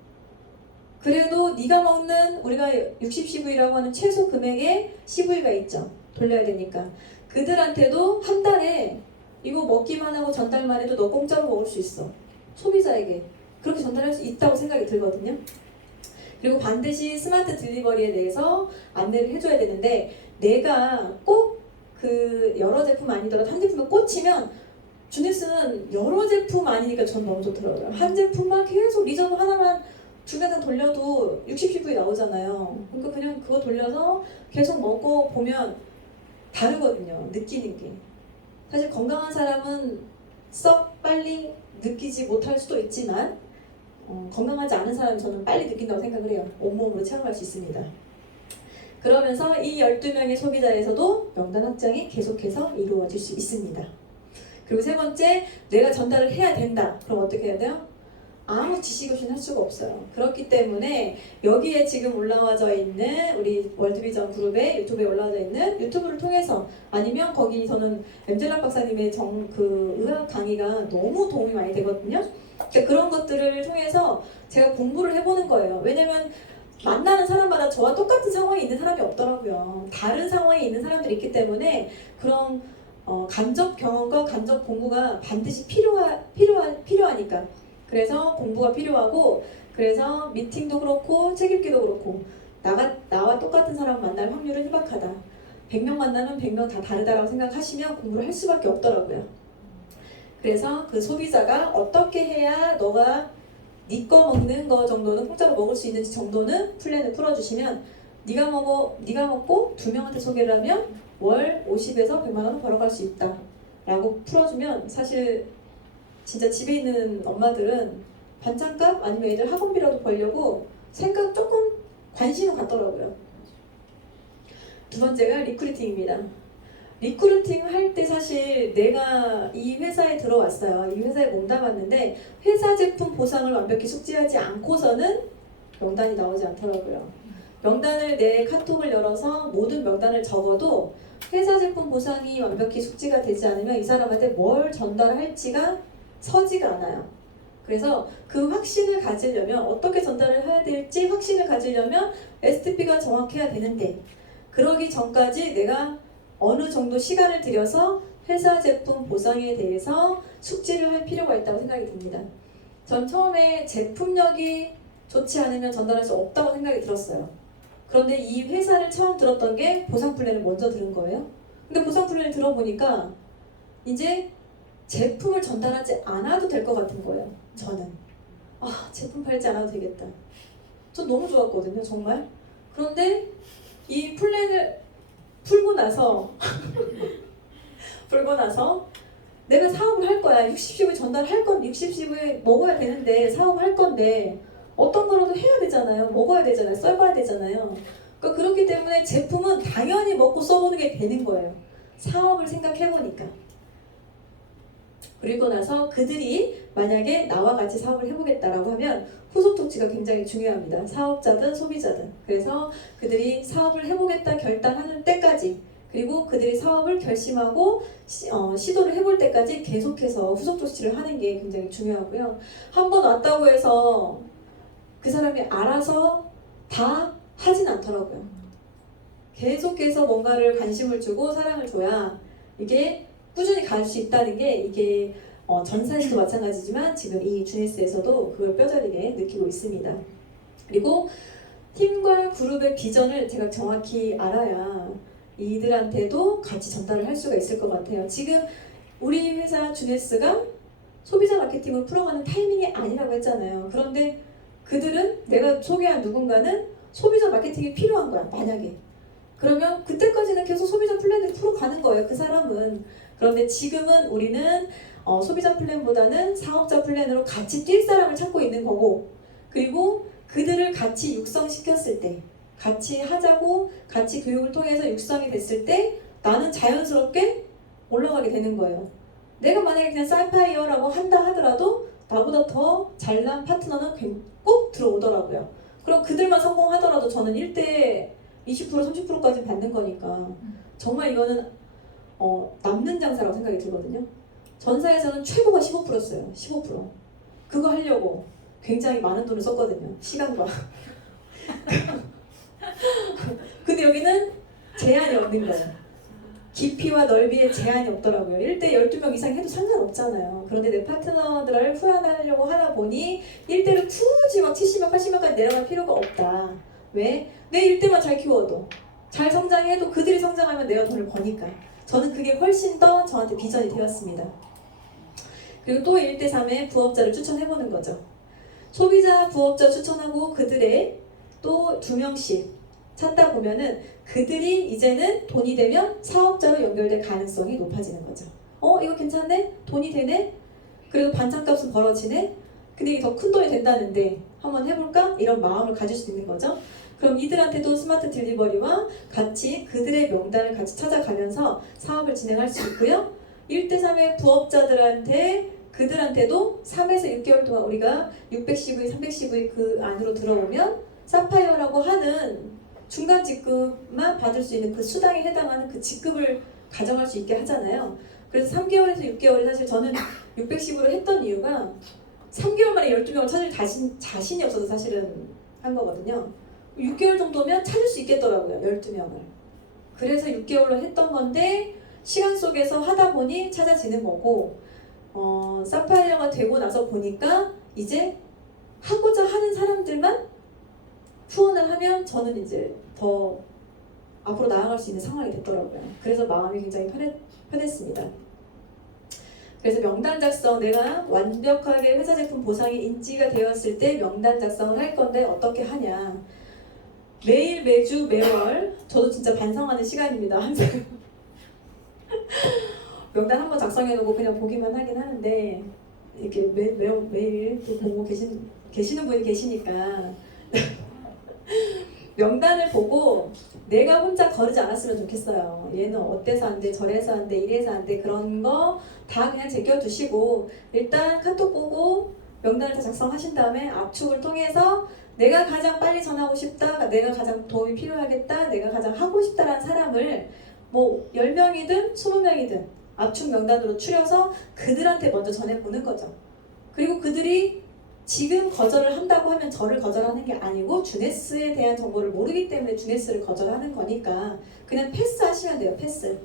그래도 네가 먹는 우리가 60CV라고 하는 최소 금액의 CV가 있죠. 돌려야 되니까 그들한테도 한 달에 이거 먹기만 하고 전달만 해도 너 공짜로 먹을 수 있어. 소비자에게 그렇게 전달할 수 있다고 생각이 들거든요. 그리고 반드시 스마트 딜리버리에 대해서 안내를 해줘야 되는데 내가 꼭 그 여러 제품 아니더라도 한 제품에 꽂히면 주네스는 여러 제품 아니니까 전 너무 좋더라고요. 한 제품만 계속 리저브 하나만 중간에 돌려도 60CV 나오잖아요. 그러니까 그냥 그거 돌려서 계속 먹어보면 다르거든요. 느끼는 게. 사실 건강한 사람은 썩 빨리 느끼지 못할 수도 있지만 건강하지 않은 사람은 저는 빨리 느낀다고 생각을 해요. 온몸으로 체험할 수 있습니다. 그러면서 이 12명의 소비자에서도 명단 확장이 계속해서 이루어질 수 있습니다. 그리고 세 번째, 내가 전달을 해야 된다. 그럼 어떻게 해야 돼요? 아무 지식 없이는 할 수가 없어요. 그렇기 때문에 여기에 지금 올라와져 있는 우리 월드비전 그룹의 유튜브에 올라와져 있는 유튜브를 통해서 아니면 거기 저는 엠젤락 박사님의 의학 강의가 너무 도움이 많이 되거든요. 그러니까 그런 것들을 통해서 제가 공부를 해보는 거예요. 왜냐면 만나는 사람마다 저와 똑같은 상황에 있는 사람이 없더라고요. 다른 상황에 있는 사람들이 있기 때문에 그런 간접 경험과 간접 공부가 반드시 필요하니까. 그래서 공부가 필요하고 그래서 미팅도 그렇고 책 읽기도 그렇고 나와 똑같은 사람 만날 확률은 희박하다. 100명 만나면 100명 다 다르다라고 생각하시면 공부를 할 수밖에 없더라고요. 그래서 그 소비자가 어떻게 해야 너가 네 거 먹는 거 정도는 공짜로 먹을 수 있는지 정도는 플랜을 풀어주시면 네가 먹고 2명한테 소개를 하면 월 50에서 100만 원을 벌어갈 수 있다 라고 풀어주면 사실 진짜 집에 있는 엄마들은 반찬값 아니면 애들 학원비라도 벌려고 생각 조금 관심을 갖더라고요. 두 번째가 리크루팅입니다. 리크루팅 할 때 사실 내가 이 회사에 들어왔어요. 이 회사에 몸담았는데 회사 제품 보상을 완벽히 숙지하지 않고서는 명단이 나오지 않더라고요. 명단을 내 카톡을 열어서 모든 명단을 적어도 회사 제품 보상이 완벽히 숙지가 되지 않으면 이 사람한테 뭘 전달할지가 서지가 않아요. 그래서 그 확신을 가지려면 어떻게 전달을 해야 될지 확신을 가지려면 STP가 정확해야 되는데 그러기 전까지 내가 어느 정도 시간을 들여서 회사 제품 보상에 대해서 숙지를 할 필요가 있다고 생각이 듭니다. 전 처음에 제품력이 좋지 않으면 전달할 수 없다고 생각이 들었어요. 그런데 이 회사를 처음 들었던 게 보상 플랜을 먼저 들은 거예요. 근데 보상 플랜을 들어보니까 이제 제품을 전달하지 않아도 될 것 같은 거예요. 저는 제품 팔지 않아도 되겠다. 전 너무 좋았거든요, 정말. 그런데 이 플랜을 풀고 나서 내가 사업을 할 거야. 60CV 전달할 건 60CV 먹어야 되는데 사업을 할 건데 어떤 거라도 해야 되잖아요. 먹어야 되잖아요. 써봐야 되잖아요. 그러니까 그렇기 때문에 제품은 당연히 먹고 써보는 게 되는 거예요. 사업을 생각해보니까. 그리고 나서 그들이 만약에 나와 같이 사업을 해보겠다라고 하면 후속 조치가 굉장히 중요합니다. 사업자든 소비자든. 그래서 그들이 사업을 해보겠다 결단하는 때까지 그리고 그들이 사업을 결심하고 시도를 해볼 때까지 계속해서 후속 조치를 하는 게 굉장히 중요하고요. 한 번 왔다고 해서 그 사람이 알아서 다 하진 않더라고요. 계속해서 뭔가를 관심을 주고 사랑을 줘야 이게 꾸준히 갈 수 있다는 게 이게 전사에서도 마찬가지지만 지금 이 주네스에서도 그걸 뼈저리게 느끼고 있습니다. 그리고 팀과 그룹의 비전을 제가 정확히 알아야 이들한테도 같이 전달을 할 수가 있을 것 같아요. 지금 우리 회사 주네스가 소비자 마케팅을 풀어가는 타이밍이 아니라고 했잖아요. 그런데 그들은 내가 소개한 누군가는 소비자 마케팅이 필요한 거야, 만약에. 그러면 그때까지는 계속 소비자 플랜을 풀어가는 거예요, 그 사람은. 그런데 지금은 우리는 소비자 플랜보다는 사업자 플랜으로 같이 뛸 사람을 찾고 있는 거고, 그리고 그들을 같이 육성시켰을 때, 같이 하자고 같이 교육을 통해서 육성이 됐을 때 나는 자연스럽게 올라가게 되는 거예요. 내가 만약에 그냥 사이파이어라고 한다 하더라도 나보다 더 잘난 파트너는 꼭 들어오더라고요. 그럼 그들만 성공하더라도 저는 1대 20% 30%까지 받는 거니까 정말 이거는 남는 장사라고 생각이 들거든요. 전사에서는 최고가 15%였어요. 15%. 그거 하려고 굉장히 많은 돈을 썼거든요. 시간과. 근데 여기는 제한이 없는 거예요. 깊이와 넓이에 제한이 없더라고요. 1대 12명 이상 해도 상관없잖아요. 그런데 내 파트너들을 후원하려고 하다 보니 1대를 굳이 막 70명, 80명까지 내려갈 필요가 없다. 왜? 내 1대만 잘 키워도 잘 성장해도 그들이 성장하면 내가 돈을 버니까. 저는 그게 훨씬 더 저한테 비전이 되었습니다. 그리고 또 1대 3의 부업자를 추천해보는 거죠. 소비자 부업자 추천하고 그들의 또 2명씩 찾다 보면은 그들이 이제는 돈이 되면 사업자로 연결될 가능성이 높아지는 거죠. 이거 괜찮네? 돈이 되네? 그래도 반찬값은 벌어지네? 근데 이게 더 큰 돈이 된다는데 한번 해볼까? 이런 마음을 가질 수 있는 거죠. 그럼 이들한테도 스마트 딜리버리와 같이 그들의 명단을 같이 찾아가면서 사업을 진행할 수 있고요. 1대3의 부업자들한테 그들한테도 3에서 6개월 동안 우리가 610V, 310V 그 안으로 들어오면 사파이어라고 하는 중간 직급만 받을 수 있는 그 수당에 해당하는 그 직급을 가정할 수 있게 하잖아요. 그래서 3개월에서 6개월에 사실 저는 610으로 했던 이유가 3개월 만에 12명을 찾을 자신이 없어서 사실은 한 거거든요. 6개월 정도면 찾을 수 있겠더라고요, 12명을. 그래서 6개월로 했던 건데 시간 속에서 하다 보니 찾아지는 거고 사파이어가 되고 나서 보니까 이제 하고자 하는 사람들만 후원을 하면 저는 이제 더 앞으로 나아갈 수 있는 상황이 됐더라고요. 그래서 마음이 굉장히 편했습니다. 그래서 명단 작성, 내가 완벽하게 회사 제품 보상이 인지가 되었을 때 명단 작성을 할 건데 어떻게 하냐. 매일, 매주, 매월 저도 진짜 반성하는 시간입니다. 항상 명단 한번 작성해놓고 그냥 보기만 하긴 하는데 이렇게 매일 또 보고 계시는 분이 계시니까 명단을 보고 내가 혼자 거르지 않았으면 좋겠어요. 얘는 어때서 안 돼, 저래서 안 돼, 이래서 안 돼, 그런 거 다 그냥 제껴두시고 일단 카톡 보고 명단을 다 작성하신 다음에 압축을 통해서 내가 가장 빨리 전하고 싶다, 내가 가장 도움이 필요하겠다, 내가 가장 하고 싶다라는 사람을 뭐 10명이든 20명이든 압축 명단으로 추려서 그들한테 먼저 전해보는 거죠. 그리고 그들이 지금 거절을 한다고 하면 저를 거절하는 게 아니고 주네스에 대한 정보를 모르기 때문에 주네스를 거절하는 거니까 그냥 패스하시면 돼요. 패스.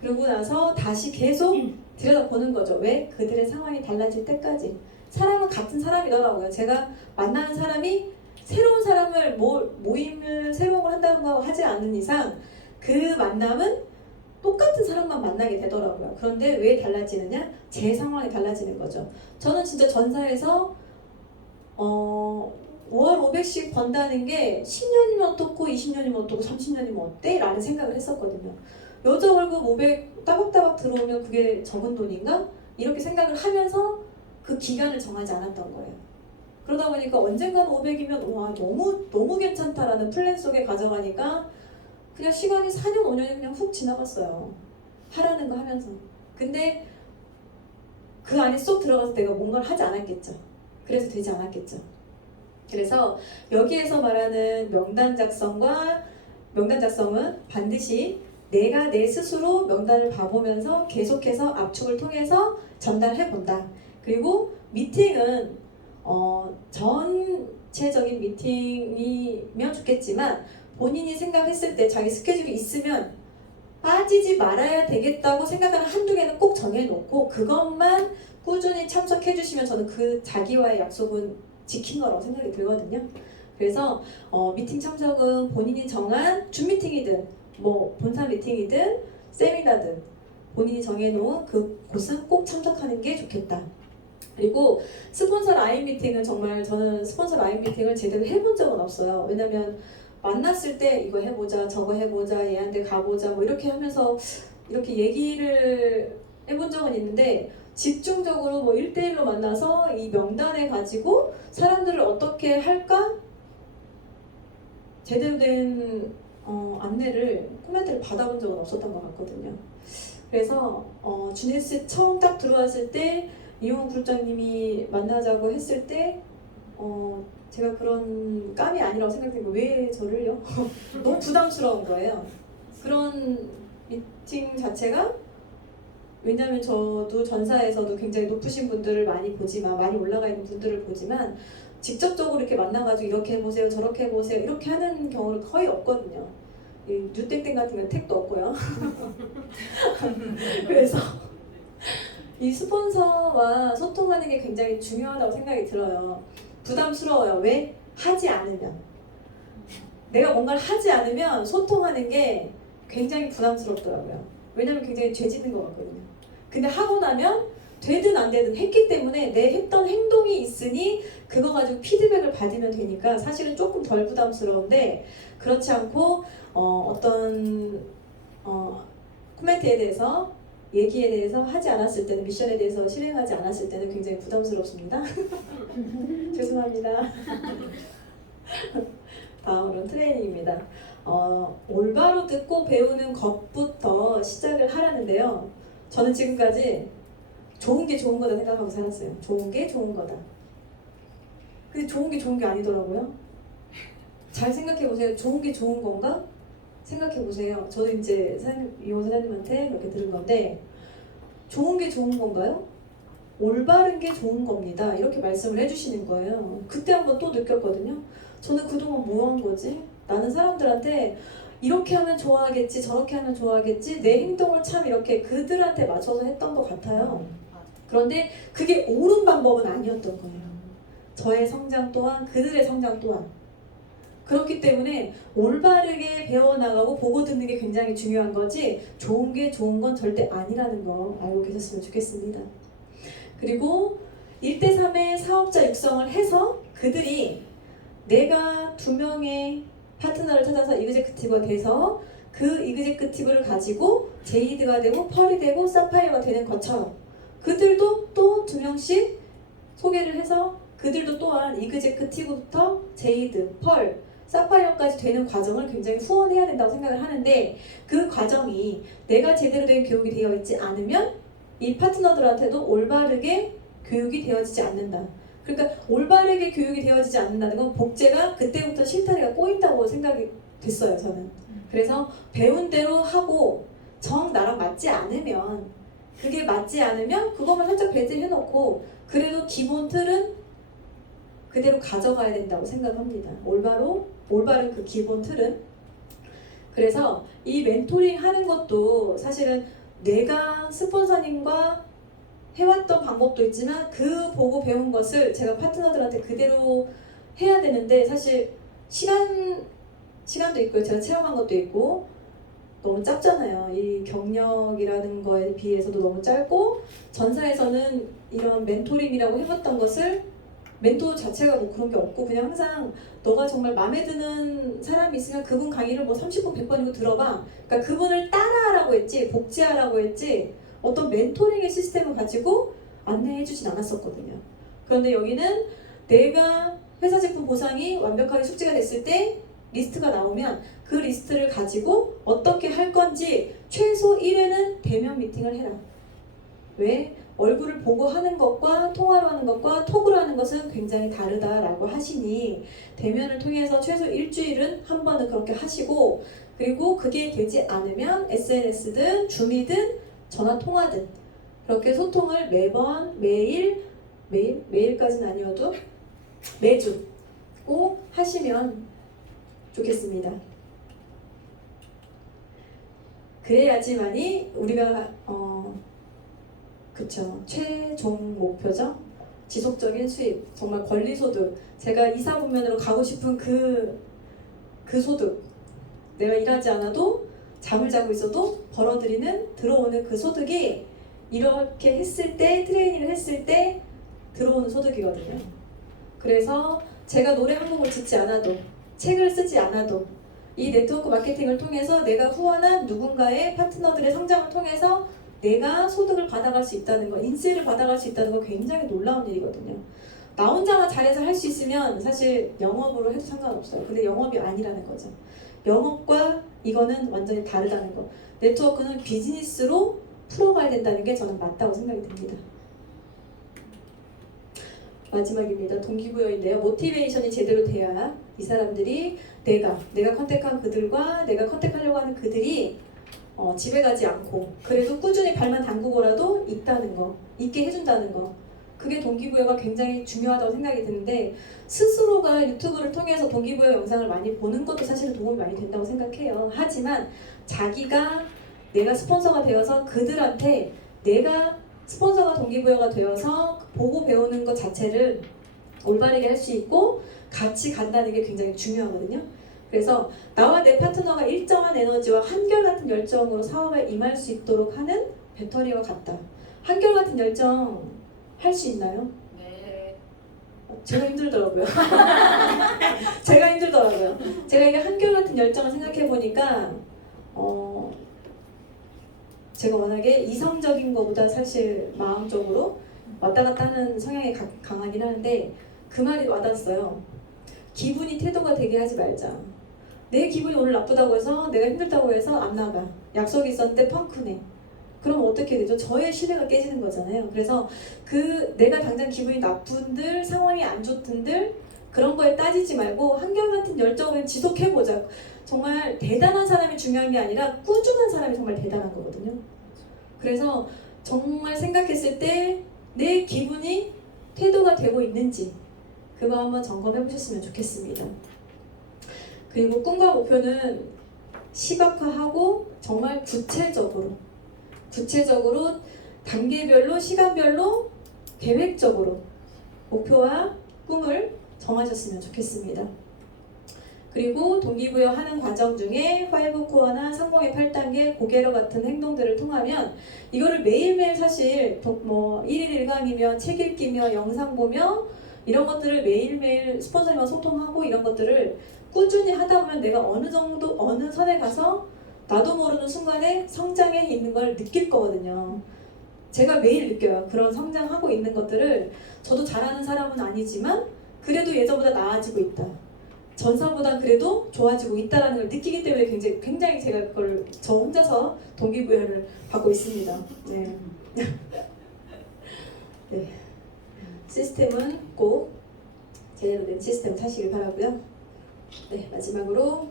그러고 나서 다시 계속 들여다보는 거죠. 왜? 그들의 상황이 달라질 때까지. 사람은 같은 사람이더라고요. 제가 만나는 사람이 새로운 사람을 모임을 새로운 걸 한다고 하지 않는 이상 그 만남은 똑같은 사람만 만나게 되더라고요. 그런데 왜 달라지느냐? 제 상황이 달라지는 거죠. 저는 진짜 전사에서 월 500씩 번다는 게 10년이면 어떻고 20년이면 어떻고 30년이면 어때? 라는 생각을 했었거든요. 여자 월급 500 따박따박 들어오면 그게 적은 돈인가? 이렇게 생각을 하면서 그 기간을 정하지 않았던 거예요. 그러다 보니까 언젠가는 500이면 와 너무 괜찮다라는 플랜 속에 가져가니까 그냥 시간이 4년 5년이 그냥 훅 지나갔어요. 하라는 거 하면서. 근데 그 안에 쏙 들어가서 내가 뭔가를 하지 않았겠죠. 그래서 되지 않았겠죠. 그래서 여기에서 말하는 명단 작성은 반드시 내가 내 스스로 명단을 봐보면서 계속해서 압축을 통해서 전달해 본다. 그리고 미팅은 전체적인 미팅이면 좋겠지만 본인이 생각했을 때 자기 스케줄이 있으면 빠지지 말아야 되겠다고 생각하는 한두 개는 꼭 정해놓고 그것만 꾸준히 참석해 주시면 저는 그 자기와의 약속은 지킨 거라고 생각이 들거든요. 그래서 미팅 참석은 본인이 정한 줌 미팅이든 뭐 본사 미팅이든 세미나든 본인이 정해놓은 그곳은 꼭 참석하는 게 좋겠다. 그리고 스폰서 라인 미팅은 정말 저는 스폰서 라인 미팅을 제대로 해본 적은 없어요. 왜냐면 만났을 때 이거 해보자 저거 해보자 얘한테 가보자 뭐 이렇게 하면서 이렇게 얘기를 해본 적은 있는데 집중적으로 뭐 1대1로 만나서 이 명단에 가지고 사람들을 어떻게 할까? 제대로 된 안내를 코멘트를 받아본 적은 없었던 것 같거든요. 그래서 주네스 처음 딱 들어왔을 때 이용훈 그룹장님이 만나자고 했을 때 제가 그런 깜이 아니라고 생각했는데 왜 저를요? 너무 부담스러운 거예요. 그런 미팅 자체가 왜냐하면 저도 전사에서도 굉장히 높으신 분들을 많이 보지만 많이 올라가 있는 분들을 보지만 직접적으로 이렇게 만나가지고 이렇게 해보세요 저렇게 해보세요 이렇게 하는 경우는 거의 없거든요. 이 뉴땡땡 같은 건 택도 없고요. 그래서 이 스폰서와 소통하는 게 굉장히 중요하다고 생각이 들어요. 부담스러워요. 왜? 하지 않으면. 내가 뭔가를 하지 않으면 소통하는 게 굉장히 부담스럽더라고요. 왜냐면 굉장히 죄짓는 것 같거든요. 근데 하고 나면 되든 안 되든 했기 때문에 내 했던 행동이 있으니 그거 가지고 피드백을 받으면 되니까 사실은 조금 덜 부담스러운데 그렇지 않고 어떤 코멘트에 대해서 얘기에 대해서 하지 않았을 때는 미션에 대해서 실행하지 않았을 때는 굉장히 부담스럽습니다. 죄송합니다. 다음으로는 트레이닝입니다. 올바로 듣고 배우는 것부터 시작을 하라는데요. 저는 지금까지 좋은 게 좋은 거다 생각하고 살았어요. 좋은 게 좋은 거다. 근데 좋은 게 좋은 게 아니더라고요. 잘 생각해 보세요. 좋은 게 좋은 건가? 생각해 보세요. 저도 이제 이호 사장님한테 그렇게 들은 건데 좋은 게 좋은 건가요? 올바른 게 좋은 겁니다. 이렇게 말씀을 해주시는 거예요. 그때 한번 또 느꼈거든요. 저는 그동안 뭐 한 거지? 나는 사람들한테 이렇게 하면 좋아하겠지, 저렇게 하면 좋아하겠지, 내 행동을 참 이렇게 그들한테 맞춰서 했던 것 같아요. 그런데 그게 옳은 방법은 아니었던 거예요. 저의 성장 또한 그들의 성장 또한. 그렇기 때문에 올바르게 배워나가고 보고 듣는 게 굉장히 중요한 거지 좋은 게 좋은 건 절대 아니라는 거 알고 계셨으면 좋겠습니다. 그리고 1대3의 사업자 육성을 해서 그들이 내가 2명의 파트너를 찾아서 이그제큐티브가 돼서 그 이그제큐티브를 가지고 제이드가 되고 펄이 되고 사파이어가 되는 것처럼 그들도 또 2명씩 소개를 해서 그들도 또한 이그제큐티브부터 제이드, 펄, 사파이어까지 되는 과정을 굉장히 후원해야 된다고 생각을 하는데 그 과정이 내가 제대로 된 교육이 되어 있지 않으면 이 파트너들한테도 올바르게 교육이 되어지지 않는다. 그러니까 올바르게 교육이 되어지지 않는다는 건 복제가 그때부터 실타래가 꼬인다고 생각이 됐어요. 저는. 그래서 배운 대로 하고 정 나랑 맞지 않으면 그게 맞지 않으면 그것만 살짝 배제해놓고 그래도 기본 틀은 그대로 가져가야 된다고 생각합니다. 올바른 그 기본 틀은. 그래서 이 멘토링 하는 것도 사실은 내가 스폰서님과 해왔던 방법도 있지만 그 보고 배운 것을 제가 파트너들한테 그대로 해야 되는데 사실 시간도 있고요. 제가 체험한 것도 있고 너무 짧잖아요. 이 경력이라는 거에 비해서도 너무 짧고 전사에서는 이런 멘토링이라고 해봤던 것을 멘토 자체가 뭐 그런 게 없고 그냥 항상 너가 정말 마음에 드는 사람이 있으면 그분 강의를 뭐 30분 100번이고 들어봐. 그러니까 그분을 따라하라고 했지 복제하라고 했지 어떤 멘토링의 시스템을 가지고 안내해주진 않았었거든요. 그런데 여기는 내가 회사 제품 보상이 완벽하게 숙지가 됐을 때 리스트가 나오면 그 리스트를 가지고 어떻게 할 건지 최소 1회는 대면 미팅을 해라. 왜? 얼굴을 보고 하는 것과 통화로 하는 것과 톡으로 하는 것은 굉장히 다르다라고 하시니 대면을 통해서 최소 일주일은 한 번은 그렇게 하시고 그리고 그게 되지 않으면 SNS든 줌이든 전화 통화든 그렇게 소통을 매번 매일까지는 아니어도 매주 꼭 하시면 좋겠습니다. 그래야지만이 우리가 그쵸 최종 목표죠. 지속적인 수입, 정말 권리소득, 제가 이사분면으로 가고 싶은 그 소득, 내가 일하지 않아도 잠을 자고 있어도 벌어들이는 들어오는 그 소득이 이렇게 했을 때, 트레이닝을 했을 때 들어오는 소득이거든요. 그래서 제가 노래 한 곡을 짓지 않아도, 책을 쓰지 않아도 이 네트워크 마케팅을 통해서 내가 후원한 누군가의 파트너들의 성장을 통해서 내가 소득을 받아갈 수 있다는 거, 인세를 받아갈 수 있다는 거 굉장히 놀라운 일이거든요. 나 혼자만 잘해서 할 수 있으면 사실 영업으로 해도 상관없어요. 근데 영업이 아니라는 거죠. 영업과 이거는 완전히 다르다는 거. 네트워크는 비즈니스로 풀어가야 된다는 게 저는 맞다고 생각이 듭니다. 마지막입니다. 동기부여인데요. 모티베이션이 제대로 돼야 이 사람들이 내가 컨택한 그들과 내가 컨택하려고 하는 그들이 집에 가지 않고 그래도 꾸준히 발만 담그고라도 있게 해준다는 거. 그게 동기부여가 굉장히 중요하다고 생각이 드는데 스스로가 유튜브를 통해서 동기부여 영상을 많이 보는 것도 사실은 도움이 많이 된다고 생각해요. 하지만 내가 스폰서가 되어서 그들한테 내가 스폰서가 동기부여가 되어서 보고 배우는 것 자체를 올바르게 할 수 있고 같이 간다는 게 굉장히 중요하거든요. 그래서 나와 내 파트너가 일정한 에너지와 한결같은 열정으로 사업에 임할 수 있도록 하는 배터리와 같다. 한결같은 열정 할 수 있나요? 네. 제가 힘들더라고요. 제가 이게 한결같은 열정을 생각해 보니까 제가 워낙에 이성적인 것보다 사실 마음적으로 왔다 갔다 하는 성향이 강하긴 하는데 그 말이 와닿았어요. 기분이 태도가 되게 하지 말자. 내 기분이 오늘 나쁘다고 해서 내가 힘들다고 해서 안 나가. 약속이 있었는데 펑크네. 그럼 어떻게 되죠? 저의 신뢰가 깨지는 거잖아요. 그래서 내가 당장 기분이 나쁜들, 상황이 안 좋든들 그런 거에 따지지 말고 한결같은 열정을 지속해보자. 정말 대단한 사람이 중요한 게 아니라 꾸준한 사람이 정말 대단한 거거든요. 그래서 정말 생각했을 때 내 기분이 태도가 되고 있는지 그거 한번 점검해 보셨으면 좋겠습니다. 그리고 꿈과 목표는 시각화하고 정말 구체적으로 단계별로 시간별로 계획적으로 목표와 꿈을 정하셨으면 좋겠습니다. 그리고 동기부여하는 과정 중에 5코어나 성공의 8단계, 고개로 같은 행동들을 통하면 이거를 매일매일 사실 1일 1강이며 책 읽기며 영상 보며 이런 것들을 매일매일 스폰서님과 소통하고 이런 것들을 꾸준히 하다 보면 내가 어느 선에 가서 나도 모르는 순간에 성장해 있는 걸 느낄 거거든요. 제가 매일 느껴요. 그런 성장하고 있는 것들을 저도 잘하는 사람은 아니지만 그래도 예전보다 나아지고 있다. 전사보다 그래도 좋아지고 있다는 걸 느끼기 때문에 굉장히 제가 그걸 저 혼자서 동기부여를 받고 있습니다. 네. 네. 시스템은 꼭 제대로 된 시스템 사시길 바라고요. 네, 마지막으로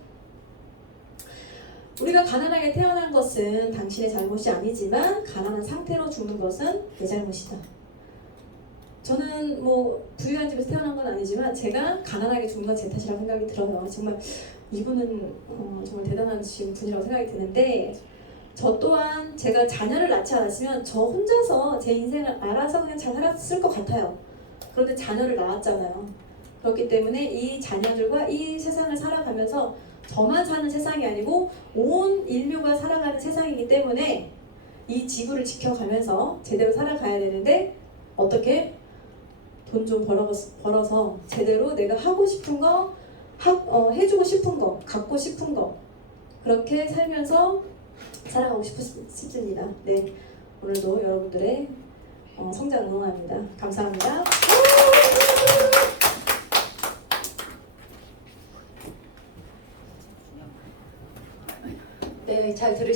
우리가 가난하게 태어난 것은 당신의 잘못이 아니지만 가난한 상태로 죽는 것은 내 잘못이다. 저는 부유한 집에서 태어난 건 아니지만 제가 가난하게 죽는 건 제 탓이라고 생각이 들어요. 정말 이분은 정말 대단하신 분이라고 생각이 드는데 저 또한 제가 자녀를 낳지 않았으면 저 혼자서 제 인생을 알아서 그냥 잘 살았을 것 같아요. 그런데 자녀를 낳았잖아요. 그렇기 때문에 이 자녀들과 이 세상을 살아가면서 저만 사는 세상이 아니고 온 인류가 살아가는 세상이기 때문에 이 지구를 지켜가면서 제대로 살아가야 되는데 어떻게 돈 좀 벌어서 제대로 내가 하고 싶은 거, 해주고 싶은 거, 갖고 싶은 거 그렇게 살면서 살아가고 싶습니다. 네, 오늘도 여러분들의 성장 응원합니다. 감사합니다. 네, 잘 들으셨습니다.